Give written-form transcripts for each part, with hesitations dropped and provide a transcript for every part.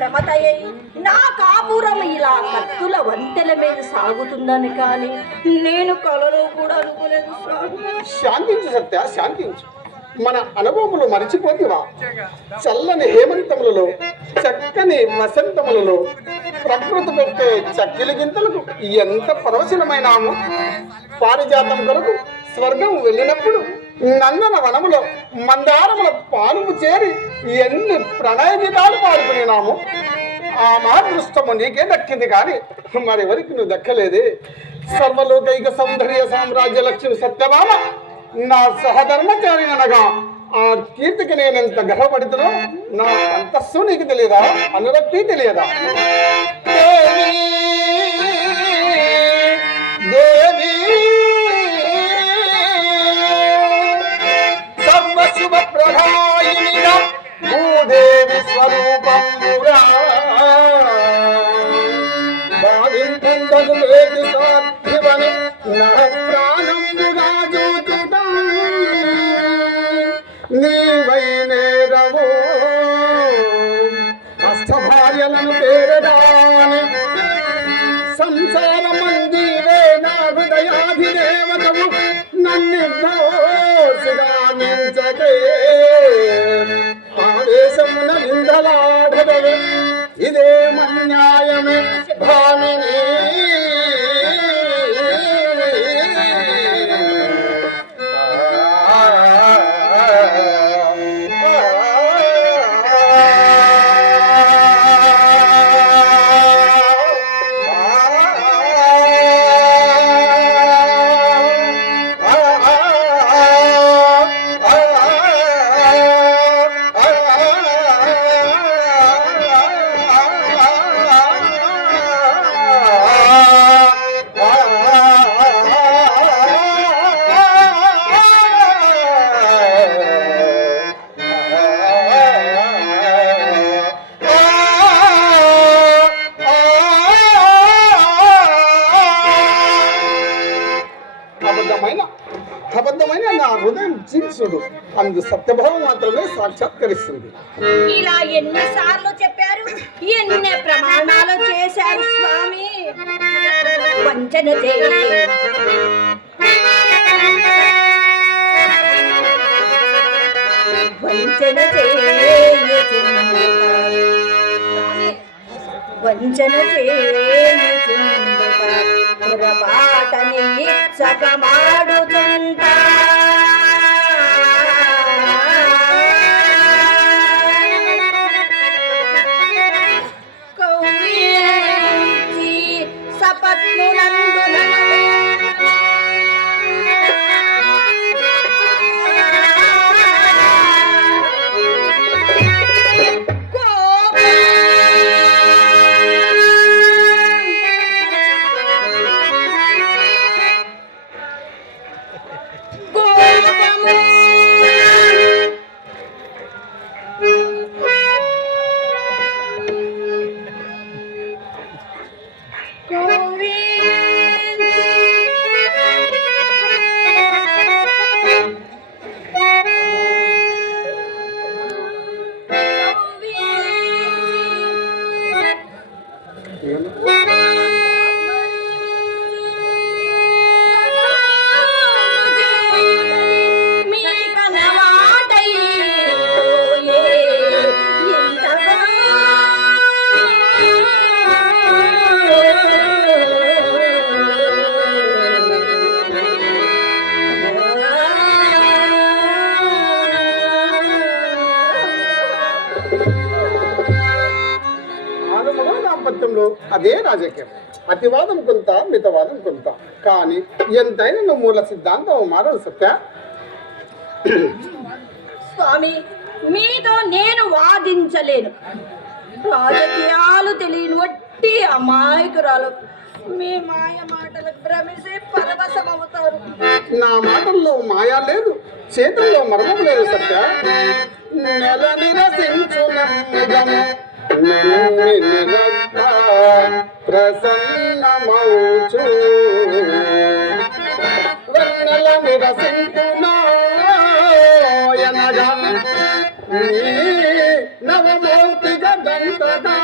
ప్రమతయ్యి నా కాపురం ఇలా కత్తుల వంతెల మీద సాగుతుందని కానీ నేను కలలో కూడా అనుకోలేదు స్వామి. శాంతించు సత్య, శాంతించు. మన అనుభవములు మరిచిపోతివా? చల్లని హేమంతములలో, చక్కని వసంతములలో ప్రకృతి పెట్టే చక్కిలి గింతలకు ఎంత పరవశనమైనాము. పారిజాతం కొరకు స్వర్గం వెళ్ళినప్పుడు నందన వనములో మందారముల పానుపు చేరి ఎన్ని ప్రణయ గీతాలు పాడుకునేనాము. ఆ మహాదృష్టము నీకే దక్కింది కానీ మరెవరికి నువ్వు దక్కలేదే. సర్వలోకైక సౌందర్య సామ్రాజ్య లక్ష్మి సత్యభామ నా సహధర్మచారి అనగా ఆ కీర్తికి నేనెంత గర్వపడుతున్నా నా అంతస్సు నీకు తెలియదా? అనురక్తి తెలియదా? దేవి సర్వశుభ ప్రధాయిని భూదేవి స్వరూపముగా భావింపందగు లేదు సాధ్యమని నా ప్రాణముగా నీవైనేరవో అష్టభార్యలను పేరడాని సంసార మందివే నా హృదయాధిదేవతవు నన్నిర్దోషిగా మించకే ఆవేశమున నిందలాడదవే ఇదేమన్యాయమే భామిని. అబద్ధమైన నా హృదయం చీల్చుడు అందు సత్యభావం మాత్రమే సాక్షాత్కరిస్తుంది. ఇలా ఎన్నిసార్లు చెప్పారు, ఎన్ని ప్రమాణాలు చేశారు స్వామి. వంచన వంచన పొరపాటని సగమాడుతుంటా కౌమించి సపత్నులందున అదే రాజకీయం. అతివాదం కొంత, మితవాదం కొంత. కానీ ఎంతైనా నువ్వు మూల సిద్ధాంతం మారదు సత్య. స్వామి, మీతో నేను వాదించలేను. రాజకీయాలు తెలియని వట్టి అమాయకురాలు మీ మాయ మాటలకు భ్రమిసి పరవశమవుతారు. నా మాటల్లో మాయా లేదు, చేతుల్లో మర్మం లేదు సత్య. నెల నిరసించు నమ్ముదము ప్రసన్నమౌచు వెన్నెల నిరసించునగా నవమౌతిక దంతదా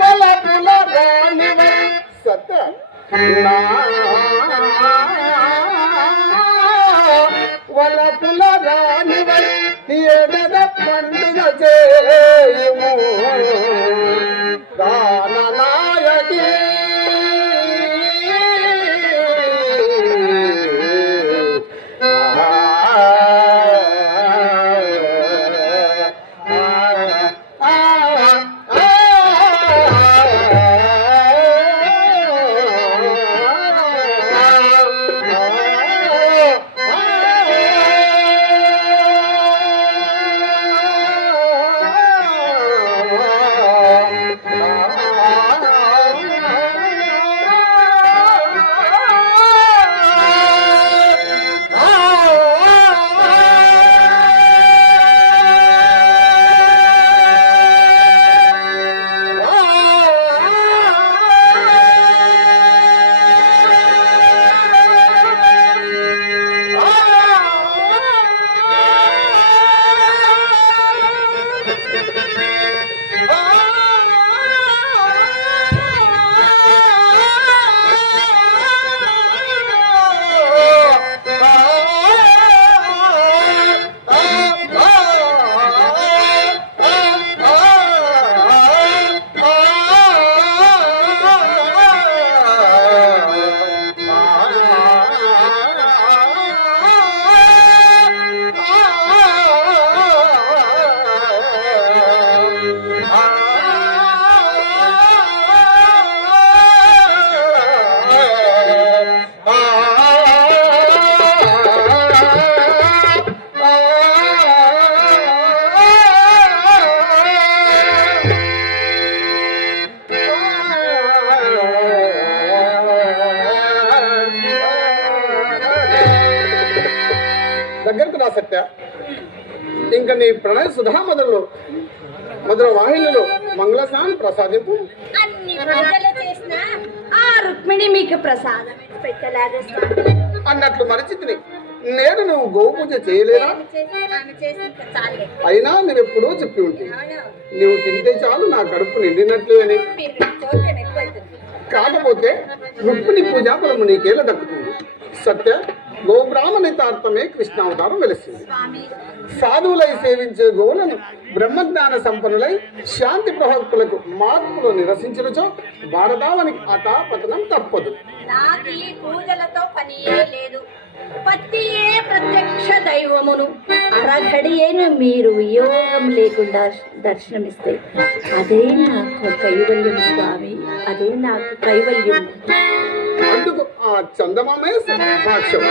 వలపుల రాణివై సత్య నా వలపుల రాణివై ఎడద పండుగ చేయుము గాననాయకి దగ్గరకు రా సత్య. ఇంకా నీ ప్రణయ సుధా మధుర వాహినిలో మంగళస్నానం ప్రసాదింపు. అన్ని పూజలు చేసిన ఆ రుక్మిణి మీకు ప్రసాదం పెట్టలేదు స్వామి అన్నట్లు మరిచితిని. నేడు నువ్వు గోవు పూజ చేయలేదా? అయినా నువ్వెప్పుడూ చెప్పి ఉంటే నువ్వు తింటే చాలు నా కడుపు నిండినట్లు అని. కాకపోతే రుక్మిణి పూజాఫలము నీకేలా దక్కుతుంది? సత్య, గోబ్రాహ్మణితార్థమే కృష్ణావతారం వెలిసింది. సాధువులై సేవించే గోవులను బ్రహ్మజ్ఞాన సంపన్నులై శాంతి ప్రహక్తులకు మార్పులు నిరసించినచో భారతావనికి అతాపతనం తప్పదు. నాకు ఈ పూజలతో పనియే లేదు. పతియే ప్రత్యక్ష దైవమును. అరఘడియేను మీరు యోగం లేకుండా దర్శనమిస్తే అదే నాకు కైవల్యం స్వామి, అదే నాకు కైవల్యం. అందుకు ఆ చందమామే సాక్ష్యం.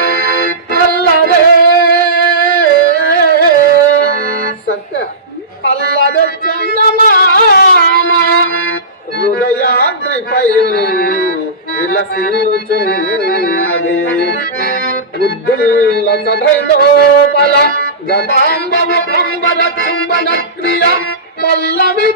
అల్లదే సత్య, అల్లదే చందమామ హృదయాద్రిపై విలసిల్లుచున్నది. బుద్ధుల్ల సదైలోపల గతాంబము అంబర చుంబన క్రియ పల్లవి